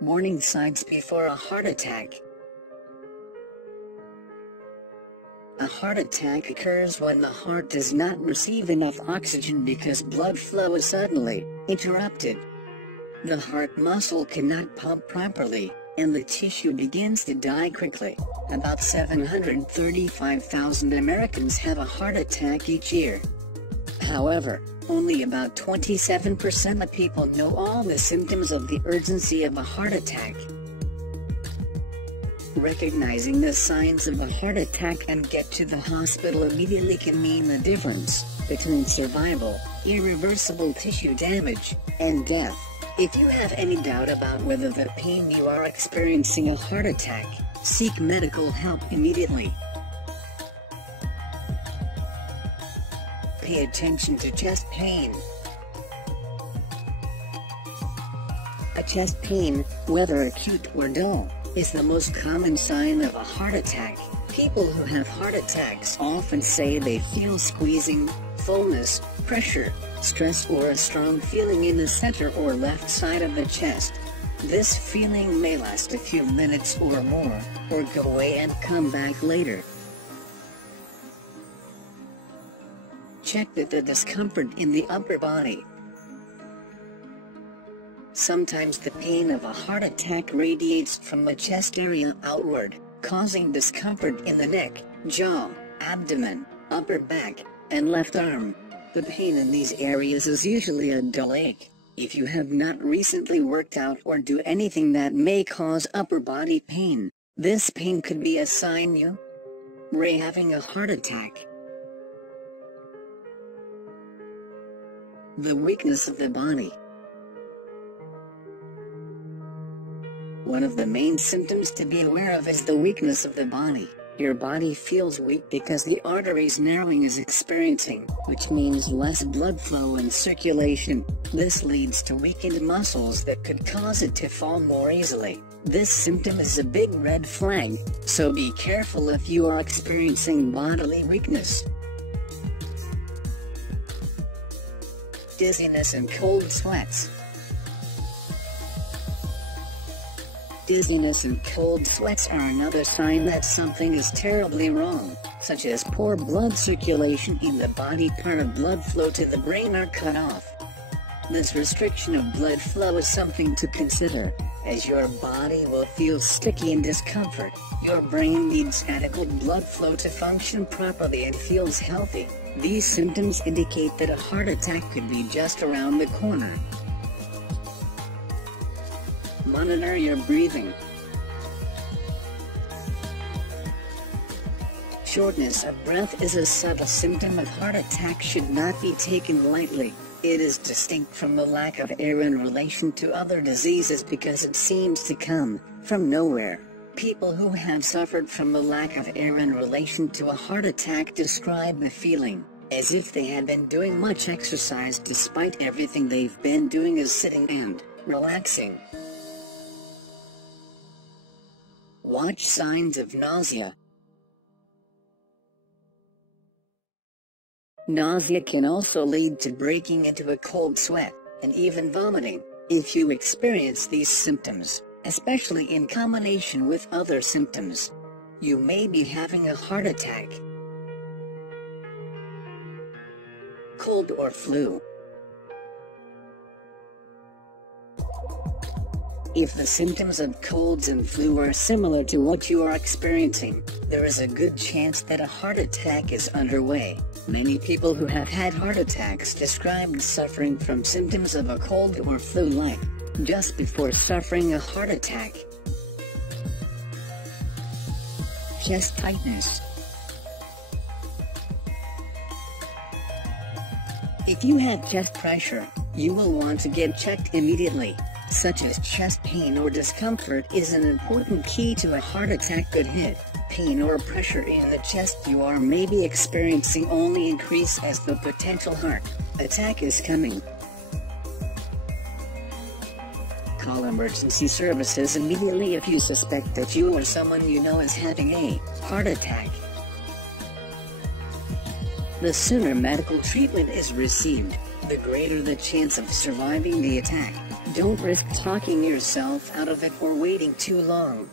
Warning signs before a heart attack. A heart attack occurs when the heart does not receive enough oxygen because blood flow is suddenly interrupted. The heart muscle cannot pump properly, and the tissue begins to die quickly. About 735,000 Americans have a heart attack each year. However, only about 27% of people know all the symptoms of the urgency of a heart attack. Recognizing the signs of a heart attack and get to the hospital immediately can mean the difference between survival, irreversible tissue damage, and death. If you have any doubt about whether the pain you are experiencing a heart attack, seek medical help immediately. Pay attention to chest pain. A chest pain, whether acute or dull, is the most common sign of a heart attack. People who have heart attacks often say they feel squeezing, fullness, pressure, stress, or a strong feeling in the center or left side of the chest. This feeling may last a few minutes or more, or go away and come back later. Check the discomfort in the upper body. Sometimes the pain of a heart attack radiates from the chest area outward, causing discomfort in the neck, jaw, abdomen, upper back, and left arm. The pain in these areas is usually a dull ache. If you have not recently worked out or do anything that may cause upper body pain, this pain could be a sign you are having a heart attack. The weakness of the body. One of the main symptoms to be aware of is the weakness of the body. Your body feels weak because the arteries narrowing is experiencing, which means less blood flow and circulation. This leads to weakened muscles that could cause it to fall more easily. This symptom is a big red flag, so be careful if you are experiencing bodily weakness. Dizziness and cold sweats. Dizziness and cold sweats are another sign that something is terribly wrong, such as poor blood circulation in the body. Part of blood flow to the brain are cut off. This restriction of blood flow is something to consider, as your body will feel sticky and discomfort. Your brain needs adequate blood flow to function properly and feels healthy. These symptoms indicate that a heart attack could be just around the corner. Monitor your breathing. Shortness of breath is a subtle symptom of heart attack, should not be taken lightly. It is distinct from the lack of air in relation to other diseases because it seems to come from nowhere. People who have suffered from the lack of air in relation to a heart attack describe the feeling as if they had been doing much exercise despite everything they've been doing is sitting and relaxing. Watch signs of nausea. Nausea can also lead to breaking into a cold sweat, and even vomiting. If you experience these symptoms, especially in combination with other symptoms, you may be having a heart attack. Cold or flu. If the symptoms of colds and flu are similar to what you are experiencing, there is a good chance that a heart attack is underway. Many people who have had heart attacks described suffering from symptoms of a cold or flu-like just before suffering a heart attack. Chest tightness. If you have chest pressure, you will want to get checked immediately. Such as chest pain or discomfort is an important key to a heart attack could hit. Pain or pressure in the chest you are maybe experiencing only increase as the potential heart attack is coming. Call emergency services immediately if you suspect that you or someone you know is having a heart attack. The sooner medical treatment is received, the greater the chance of surviving the attack. Don't risk talking yourself out of it or waiting too long.